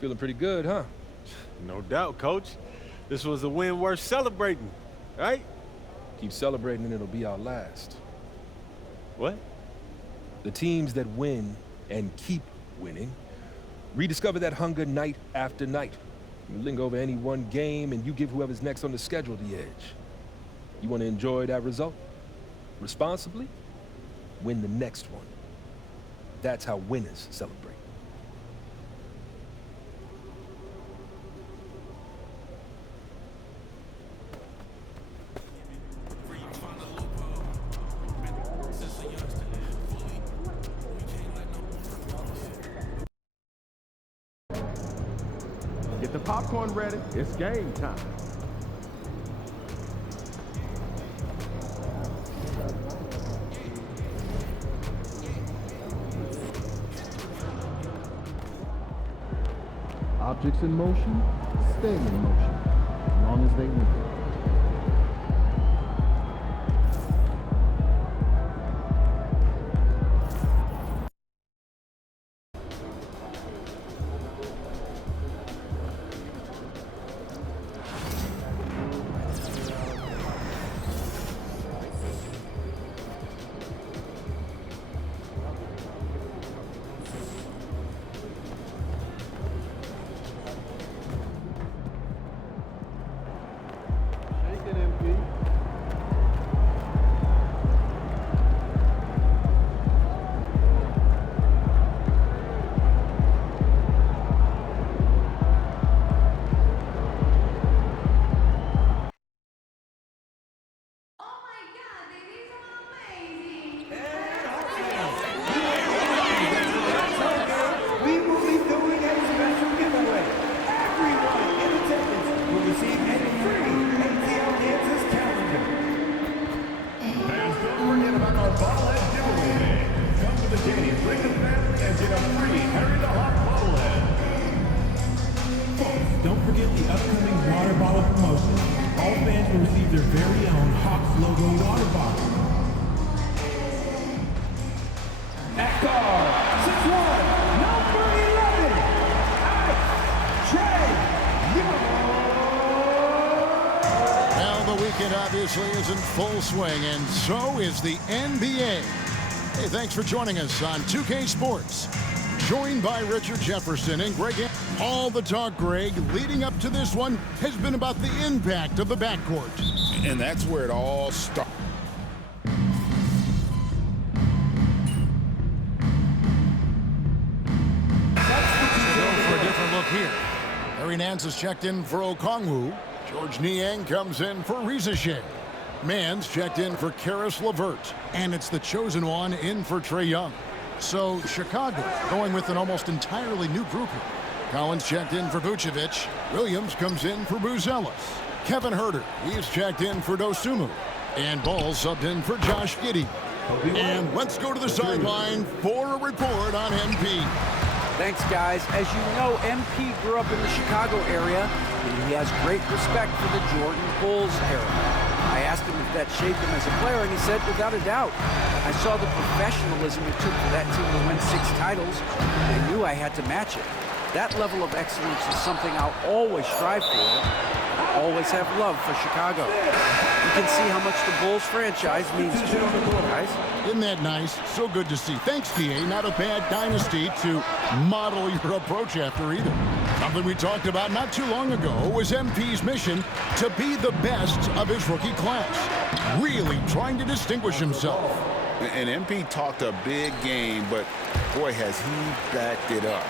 Feeling pretty good, huh? No doubt, Coach. This was a win worth celebrating, right? Keep celebrating and it'll be our last. What? The teams that win and keep winning rediscover that hunger night after night. You linger over any one game and you give whoever's next on the schedule the edge. You want to enjoy that result? Responsibly? Win the next one. That's how winners celebrate. Get the popcorn ready. It's game time. Objects in motion, stay in motion, as long as they move. Don't forget the upcoming water bottle promotion. All fans will receive their very own Hawks logo water bottle. At guard, 6'1", number 11, Alex Trae Young. Now the weekend obviously is in full swing, and so is the NBA. Hey, thanks for joining us on 2K Sports. Joined by Richard Jefferson and Greg. All the talk, Greg, leading up to this one has been about the impact of the backcourt. And that's where it all starts. For a different look here. Harry Nance is checked in for Okongwu. George Niang comes in for Riza. Mans checked in for Karis LeVert. And it's the chosen one in for Trae Young. So Chicago going with an almost entirely new group here. Collins checked in for Vucevic. Williams comes in for Buzelis. Kevin Huerter, he's checked in for Dosunmu. And Ball subbed in for Josh Giddey. And let's go to the sideline for a report on MP. Thanks, guys. As you know, MP grew up in the Chicago area, and he has great respect for the Jordan Bulls era. I asked him if that shaped him as a player, and he said, without a doubt. I saw the professionalism it took for that team to win 6 titles, and I knew I had to match it. That level of excellence is something I'll always strive for. I always have love for Chicago. You can see how much the Bulls franchise means to me, guys. Isn't that nice? So good to see. Thanks, TA. Not a bad dynasty to model your approach after either. Something we talked about not too long ago was MP's mission to be the best of his rookie class. Really trying to distinguish himself. And MP talked a big game, but boy, has he backed it up.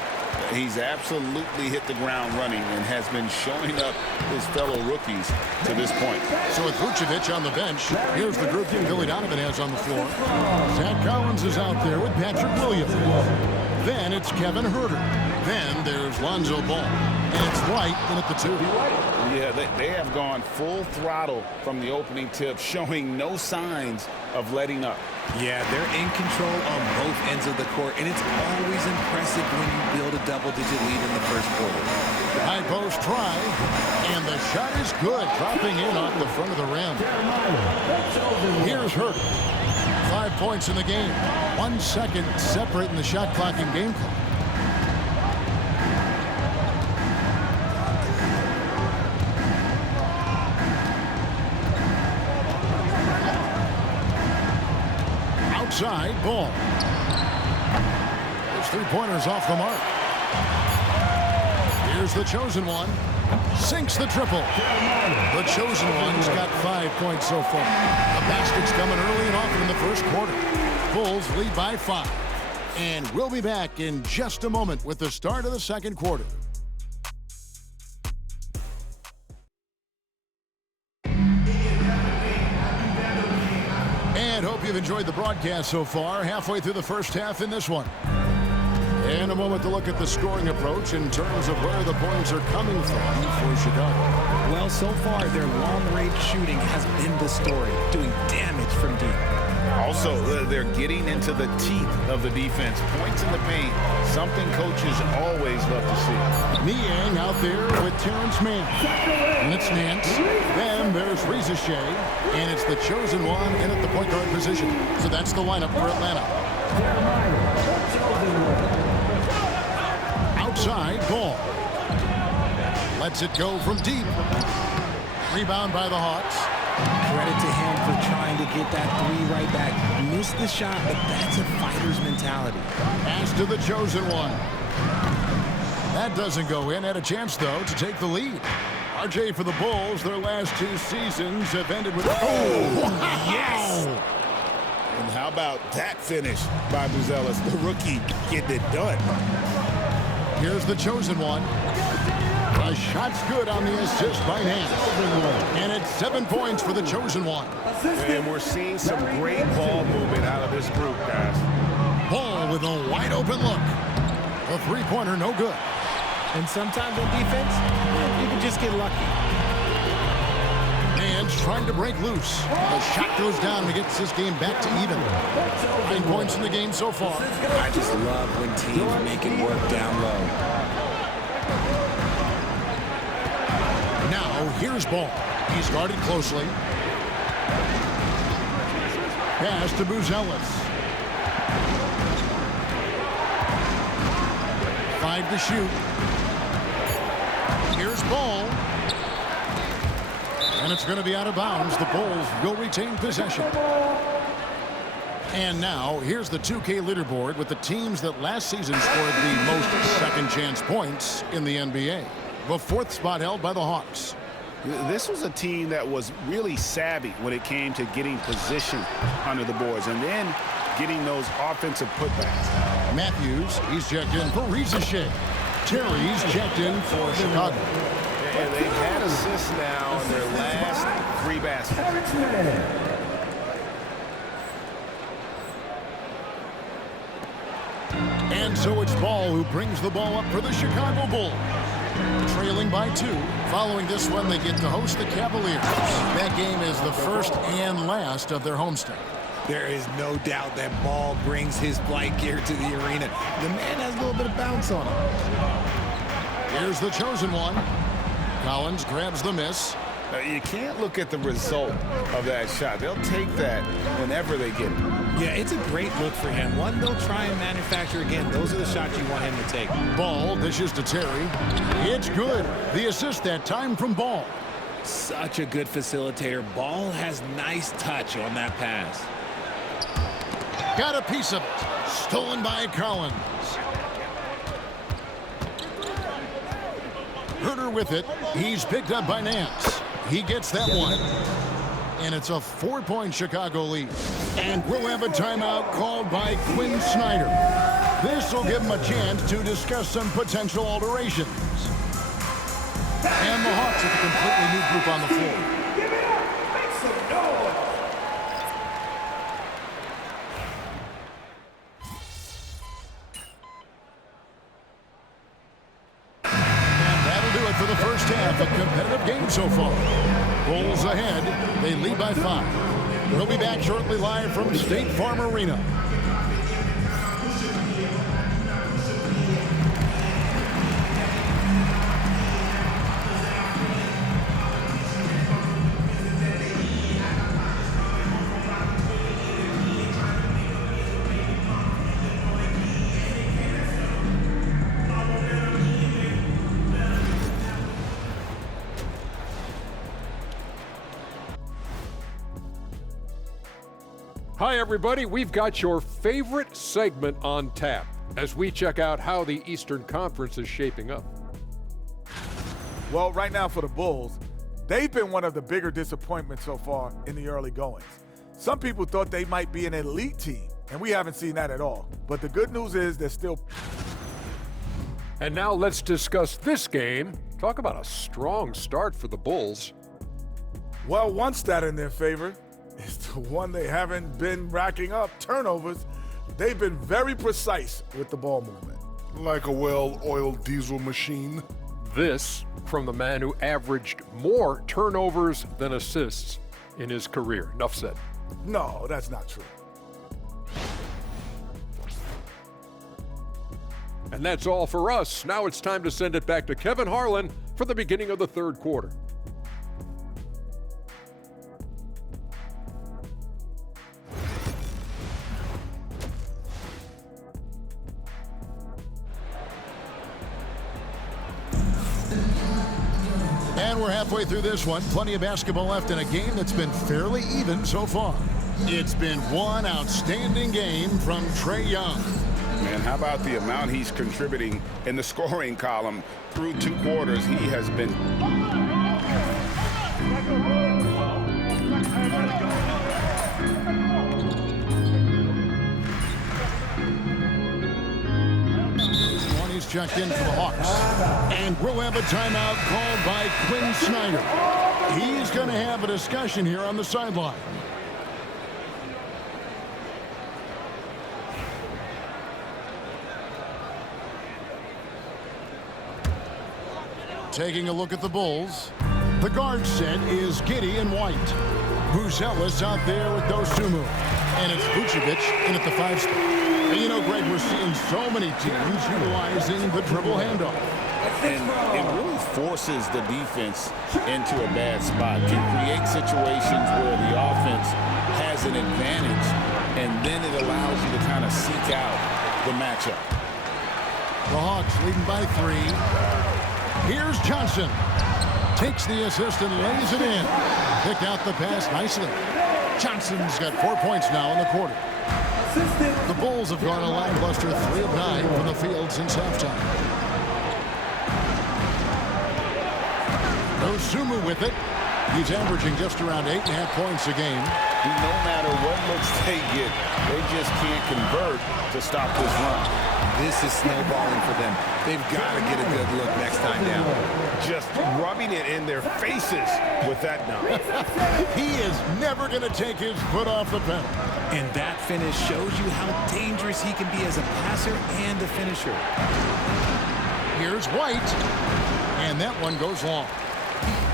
He's absolutely hit the ground running and has been showing up his fellow rookies to this point. So with Vucevic on the bench, here's the group that Billy Donovan has on the floor. Zach Collins is out there with Patrick Williams. Then it's Kevin Huerter. Then there's Lonzo Ball. And it's Wright in at the 2. Yeah, they have gone full throttle from the opening tip, showing no signs of letting up. Yeah, they're in control on both ends of the court, and it's always impressive when you build a double-digit lead in the first quarter. High post try, and the shot is good, dropping in off the front of the rim. Here's Huerter. 5 points in the game. 1 second separating the shot clock and game clock. outside, Ball. His three-pointer's off the mark. Here's the chosen one. Sinks the triple. The chosen one's got 5 points so far. The basket's coming early and often in the first quarter. Bulls lead by 5. And we'll be back in just a moment with the start of the second quarter. And hope you've enjoyed the broadcast so far. Halfway through the first half in this one. And a moment to look at the scoring approach in terms of where the points are coming from for Chicago. Well, so far, their long-range shooting has been the story, doing damage from deep. Also, they're getting into the teeth of the defense. Points in the paint, something coaches always love to see. Niang out there with Terrence Mann. And it's Nance. Then there's Reza Shea. And it's the chosen one in at the point guard position. So that's the lineup for Atlanta. Outside, Ball. Lets it go from deep. Rebound by the Hawks. Credit to him for trying to get that three right back. Missed the shot, but that's a fighter's mentality. Pass to the chosen one. That doesn't go in. Had a chance, though, to take the lead. RJ for the Bulls, their last 2 seasons have ended with... Oh, wow. Yes! And how about that finish by Buzelis, the rookie, getting it done. Here's the chosen one. The shot's good on the assist by Nance. And it's 7 points for the chosen one. And we're seeing some great ball movement out of this group, guys. Ball with a wide open look. The three-pointer no good. And sometimes on defense, you can just get lucky. Nance trying to break loose. The shot goes down and gets this game back to even. 9 points in the game so far. I just love when teams make it work down low. Now, here's Ball. He's guarded closely. Pass to Buzelis. 5 to shoot. Here's Ball. And it's going to be out of bounds. The Bulls will retain possession. And now, here's the 2K leaderboard with the teams that last season scored the most second-chance points in the NBA. The 4th spot held by the Hawks. This was a team that was really savvy when it came to getting position under the boards and then getting those offensive putbacks. Matthews, he's checked in for Reza Shea. Terry's checked in for Chicago. And they've had assists now in their last 3 baskets. And so it's Ball who brings the ball up for the Chicago Bulls. Trailing by 2. Following this one, they get to host the Cavaliers. That game is the first and last of their homestand. There is no doubt that Ball brings his flight gear to the arena. The man has a little bit of bounce on him. Here's the chosen one. Collins grabs the miss. You can't look at the result of that shot. They'll take that whenever they get it. Yeah, it's a great look for him. One they'll try and manufacture again. Those are the shots you want him to take. Ball dishes to Terry. It's good. The assist that time from Ball. Such a good facilitator. Ball has nice touch on that pass. Got a piece of it. Stolen by Collins. Herter with it. He's picked up by Nance. He gets that one. And it's a 4-point Chicago lead. And we'll have a timeout called by Quinn Snyder. This will give him a chance to discuss some potential alterations. And the Hawks with a completely new group on the floor. Give it up! Make some noise! For the first half, a competitive game so far. Bulls ahead. They lead by 5. We'll be back shortly live from State Farm Arena. Hi, everybody. We've got your favorite segment on tap as we check out how the Eastern Conference is shaping up. Well, right now for the Bulls, they've been one of the bigger disappointments so far in the early goings. Some people thought they might be an elite team, and we haven't seen that at all. But the good news is they're still... And now let's discuss this game. Talk about a strong start for the Bulls. Well, one stat in their favor is the one they haven't been racking up, turnovers. They've been very precise with the ball movement. Like a well-oiled diesel machine. This from the man who averaged more turnovers than assists in his career. Enough said. No, that's not true. And that's all for us. Now it's time to send it back to Kevin Harlan for the beginning of the third quarter. And we're halfway through this one. Plenty of basketball left in a game that's been fairly even so far. It's been one outstanding game from Trae Young. Man, how about the amount he's contributing in the scoring column through 2 quarters? He has been... He's checked in for the Hawks. And we'll have a timeout called by Quinn Snyder. He's going to have a discussion here on the sideline. Taking a look at the Bulls. The guard set is Giddey and White. Buzelis out there with Dosunmu. And it's Vucevic in at the 5 spot. And you know, Greg, we're seeing so many teams utilizing the dribble handoff. And it really forces the defense into a bad spot. Can create situations where the offense has an advantage, and then it allows you to kind of seek out the matchup. The Hawks leading by 3. Here's Johnson. Takes the assist and lays it in. Picked out the pass nicely. Johnson's got 4 points now in the quarter. The Bulls have gone a lackluster 3 of 9 from the field since halftime. Dosunmu with it. He's averaging just around 8.5 points a game. No matter what looks they get, they just can't convert to stop this run. This is snowballing for them. They've got to get a good look next time down. Just rubbing it in their faces with that dunk. He is never going to take his foot off the pedal. And that finish shows you how dangerous he can be as a passer and a finisher. Here's White. And that one goes long.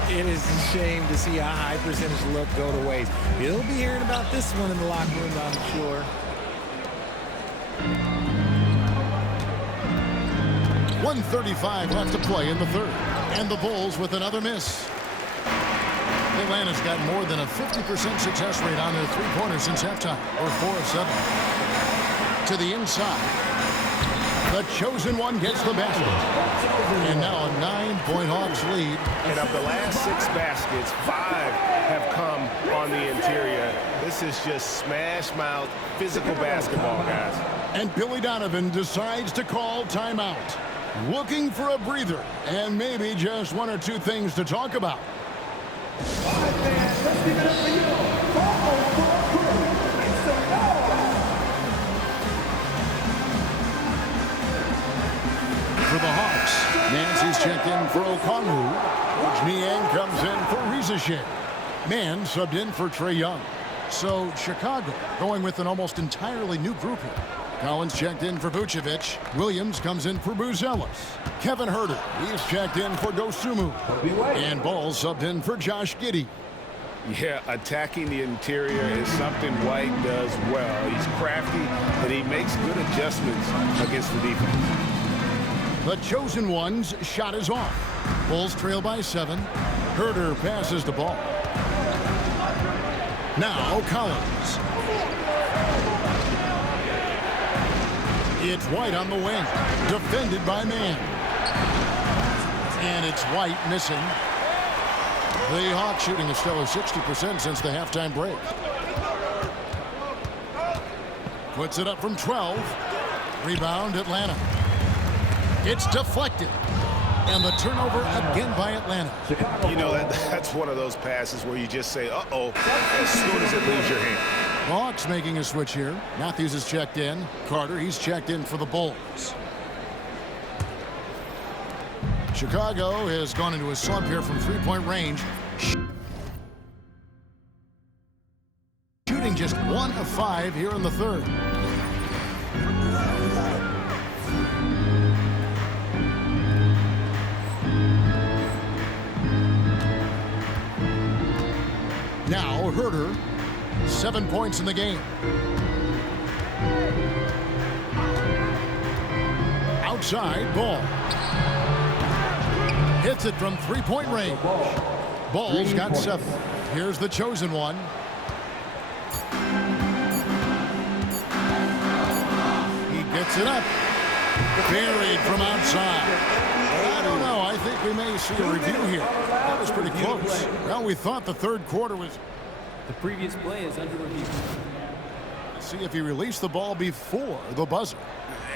It is a shame to see a high percentage look go to waste. He'll be hearing about this one in the locker room, I'm sure. .135 left to play in the third. And the Bulls with another miss. Atlanta's got more than a 50% success rate on their three-pointers since halftime, or 4 of 7. To the inside. The chosen one gets the basket. And now a 9-point Hawks lead. And of the last 6 baskets, 5 have come on the interior. This is just smash-mouth physical basketball, guys. And Billy Donovan decides to call timeout. Looking for a breather and maybe just 1 or 2 things to talk about. Let's give it up for you. For the Hawks, Nancy's checked in for Okongwu. George Niang comes in for Riza. Mann subbed in for Trae Young. So Chicago going with an almost entirely new group here. Collins checked in for Vucevic. Williams comes in for Buzelis. Kevin Huerter, he's checked in for Dosunmu. And Ball subbed in for Josh Giddey. Yeah, attacking the interior is something White does well. He's crafty, but he makes good adjustments against the defense. The chosen one's shot is off. Bulls trail by 7. Huerter passes the ball. Now Collins. It's White on the wing. Defended by Mann. And it's White missing. The Hawks shooting a stellar 60% since the halftime break. puts it up from 12. Rebound, Atlanta. It's deflected. And the turnover again by Atlanta. You know, that's one of those passes where you just say, uh-oh, as soon as it leaves your hand. Hawks making a switch here. Matthews is checked in. Carter, he's checked in for the Bulls. Chicago has gone into a slump here from three-point range. Shooting just 1 of 5 here in the third. Now Herter, 7 points in the game. Outside, Ball. Hits it from three-point range. Ball's got 7. Here's the chosen one. He gets it up. Buried from outside. I don't know. I think we may see a review here. That was pretty close. Well, we thought the third quarter was... The previous play is under review. Let's see if he released the ball before the buzzer.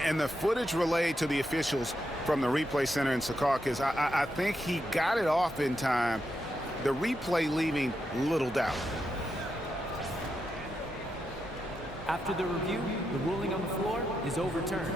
And the footage relayed to the officials from the replay center in Secaucus, I think he got it off in time. The replay leaving little doubt. After the review, the ruling on the floor is overturned.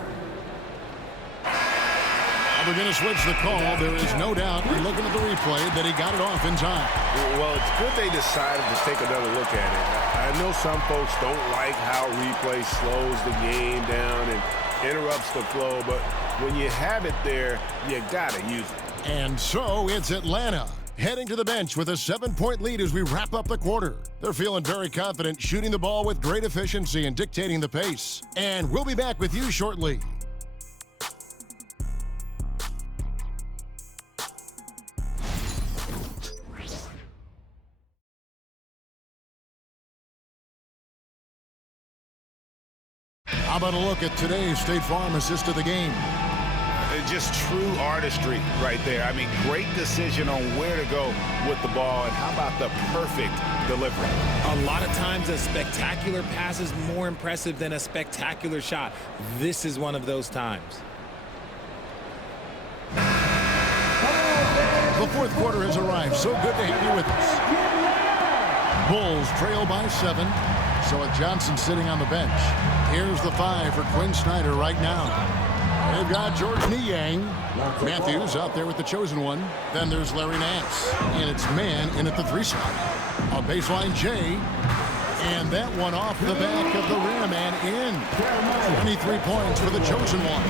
We're going to switch the call. There is no doubt, looking at the replay, that he got it off in time. Well, it's good they decided to take another look at it. I know some folks don't like how replay slows the game down and interrupts the flow, but when you have it there, you got to use it. And so it's Atlanta heading to the bench with a 7-point lead as we wrap up the quarter. They're feeling very confident, shooting the ball with great efficiency and dictating the pace. And we'll be back with you shortly. How about a look at today's State Farm assist of the game? Just true artistry right there. I mean, great decision on where to go with the ball, and how about the perfect delivery? A lot of times a spectacular pass is more impressive than a spectacular shot. This is one of those times. The fourth quarter has arrived. So good to have you with us. Bulls trail by 7. So with Johnson sitting on the bench, here's the 5 for Quinn Snyder right now. They've got George Niang. Matthews out there with the chosen one. Then there's Larry Nance. And it's man in at the 3 spot. A baseline J. And that one off the back of the rim and in. 23 points for the chosen one.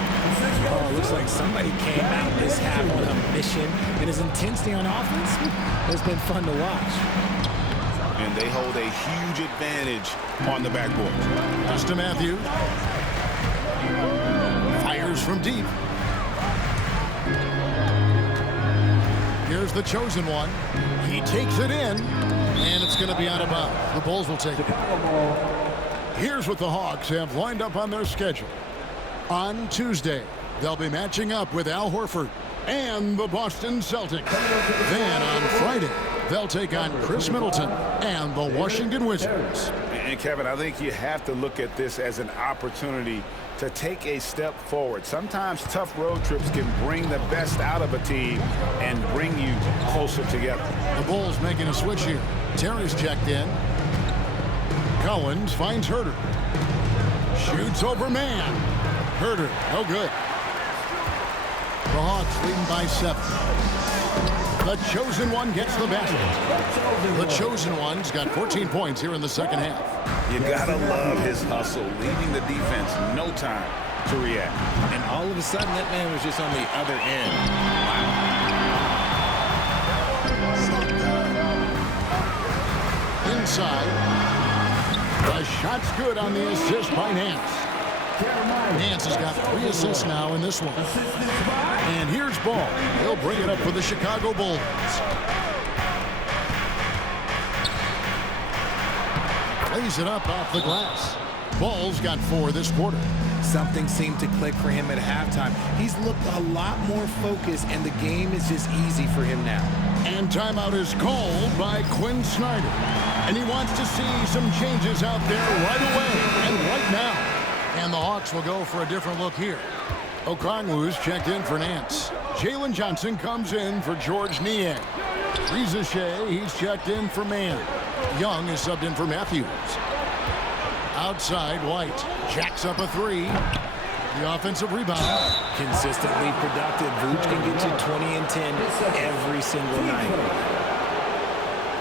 Oh, looks like somebody came out this half on a mission. And his intensity on offense has been fun to watch. And they hold a huge advantage on the backboard. Pass to Matthews. Fires from deep. Here's the chosen one. He takes it in, and it's going to be out of bounds. The Bulls will take it. Here's what the Hawks have lined up on their schedule. On Tuesday, they'll be matching up with Al Horford and the Boston Celtics. Then on Friday, they'll take on Chris Middleton and the Washington Wizards. And Kevin, I think you have to look at this as an opportunity to take a step forward. Sometimes tough road trips can bring the best out of a team and bring you closer together. The Bulls making a switch here. Terry's checked in. Collins finds Herter. Shoots over man. Herter, no good. The Hawks leading by 7. The chosen one gets the basket. The chosen one's got 14 points here in the second half. You gotta love his hustle, leaving the defense no time to react. And all of a sudden, that man was just on the other end. Inside. The shot's good on the assist by Nance. Nance has got 3 assists now in this one. And here's Ball. He'll bring it up for the Chicago Bulls. Lays it up off the glass. Ball's got 4 this quarter. Something seemed to click for him at halftime. He's looked a lot more focused, and the game is just easy for him now. And timeout is called by Quinn Snyder. And he wants to see some changes out there right away and right now. And the Hawks will go for a different look here. Okongwu's checked in for Nance. Jalen Johnson comes in for George Niang. Reza Shea, he's checked in for Mann. Young is subbed in for Matthews. Outside, White jacks up a three. The offensive rebound. Consistently productive. Vooch can get you 20 and 10 every single night.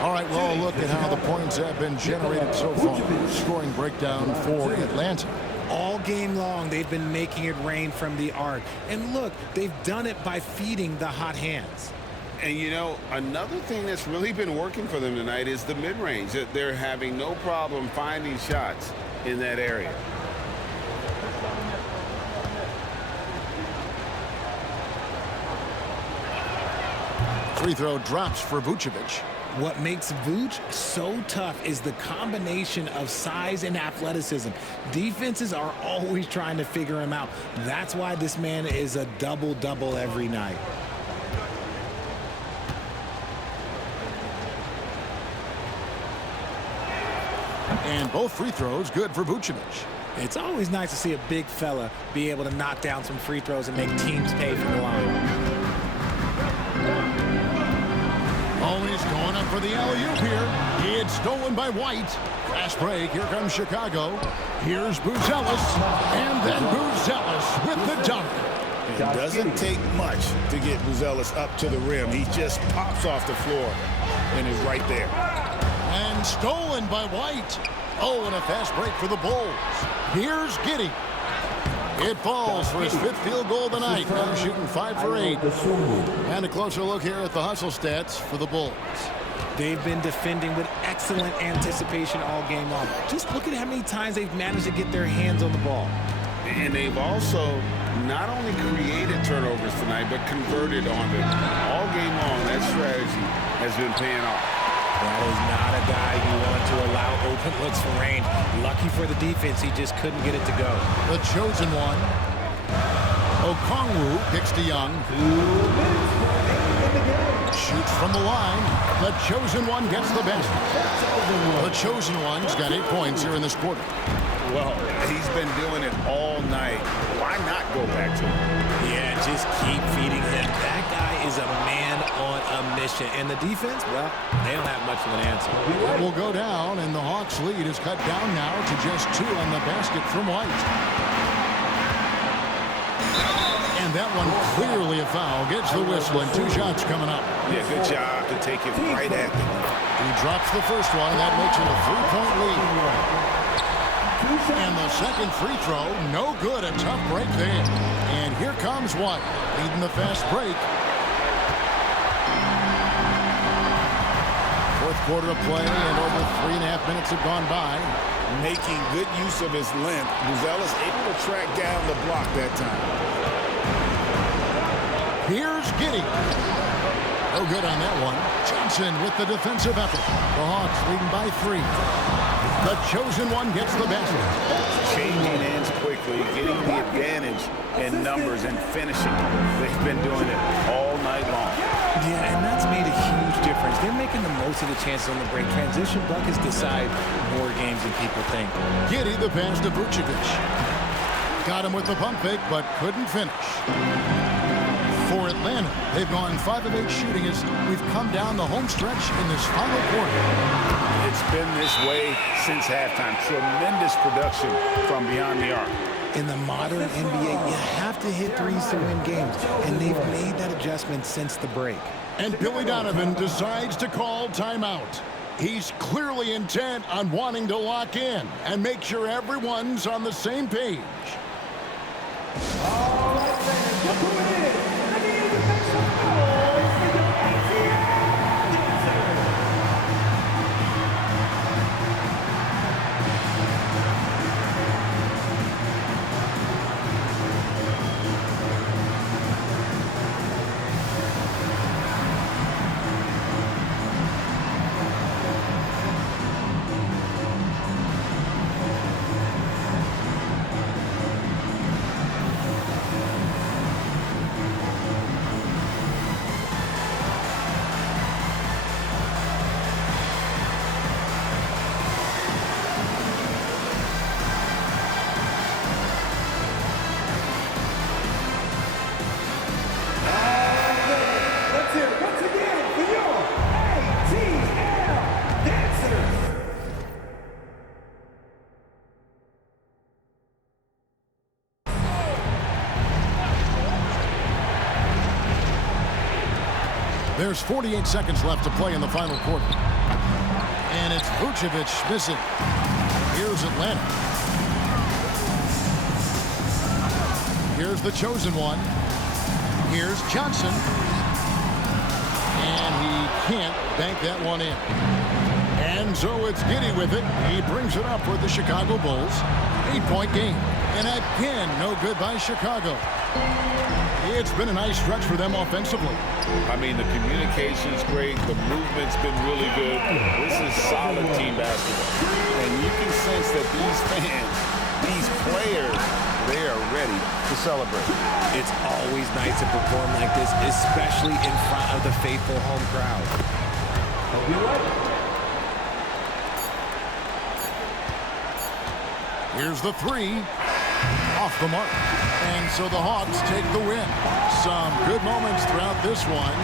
All right, well, look at how the points have been generated so far. Scoring breakdown for Atlanta. All game long, they've been making it rain from the arc. And look, they've done it by feeding the hot hands. And, you know, another thing that's really been working for them tonight is the mid-range. They're having no problem finding shots in that area. Free throw drops for Vucevic. What makes Vooch so tough is the combination of size and athleticism. Defenses are always trying to figure him out. That's why this man is a double-double every night. And both free throws good for Vucevic. It's always nice to see a big fella be able to knock down some free throws and make teams pay for the line. Always going up for the alley-oop here. It's stolen by White. Fast break. Here comes Chicago. Here's Buzelis. And then Buzelis with the dunk. It doesn't take much to get Buzelis up to the rim. He just pops off the floor and is right there. And stolen by White. Oh, and a fast break for the Bulls. Here's Giddey. It falls for his fifth field goal of the night. Now shooting 5 for 8. And a closer look here at the hustle stats for the Bulls. They've been defending with excellent anticipation all game long. Just look at how many times they've managed to get their hands on the ball. And they've also not only created turnovers tonight, but converted on them. All game long, that strategy has been paying off. That is not a guy you want to allow open looks for rain. Lucky for the defense, he just couldn't get it to go. The chosen one. Okongwu kicks to Young. Shoots from the line. The chosen one gets the basket. The chosen one's got 8 points here in this quarter. Well, he's been doing it all night. Why not go back to him? Yeah, just keep feeding him. That guy is a man on a mission. And the defense, well, they don't have much of an answer. Will go down, and the Hawks' lead is cut down now to just 2 on the basket from White. And that one clearly a foul. Gets the whistle, and 2 shots coming up. Yeah, good job to take it right at them. He drops the first one. That makes it a 3-point lead. And the second free throw, no good. A tough break there. And here comes White, leading the fast break. Fourth quarter of play, and over 3.5 minutes have gone by. Making good use of his length. Buzelis able to track down the block that time. Here's Giddey. No good on that one. Johnson with the defensive effort. The Hawks leading by 3. The chosen one gets the basket. Changing ends quickly, getting the advantage in numbers and finishing. They've been doing it all night long. Yeah, and that's made a huge difference. They're making the most of the chances on the break. Transition buckets decide more games than people think. Giddey the pass to Vucevic. Got him with the pump fake, but couldn't finish. For Atlanta, they've gone 5 of 8 shooting as we've come down the home stretch in this final quarter. It's been this way since halftime. Tremendous production from beyond the arc. In the modern NBA, you have to hit threes to win games, and they've made that adjustment since the break. And Billy Donovan decides to call timeout. He's clearly intent on wanting to lock in and make sure everyone's on the same page. All right, fans, look who it is. There's 48 seconds left to play in the final quarter. And it's Vucevic missing. Here's Atlanta. Here's the chosen one. Here's Johnson. And he can't bank that one in. And so it's Giddey with it. He brings it up for the Chicago Bulls. 8-point game. And again, no good by Chicago. It's been a nice stretch for them offensively. I mean, the communication's great. The movement's been really good. This is solid team basketball. And you can sense that these fans, these players, they are ready to celebrate. It's always nice to perform like this, especially in front of the faithful home crowd. Hope you're ready. Here's the three. Off the mark. And so the Hawks take the win. Some good moments throughout this one.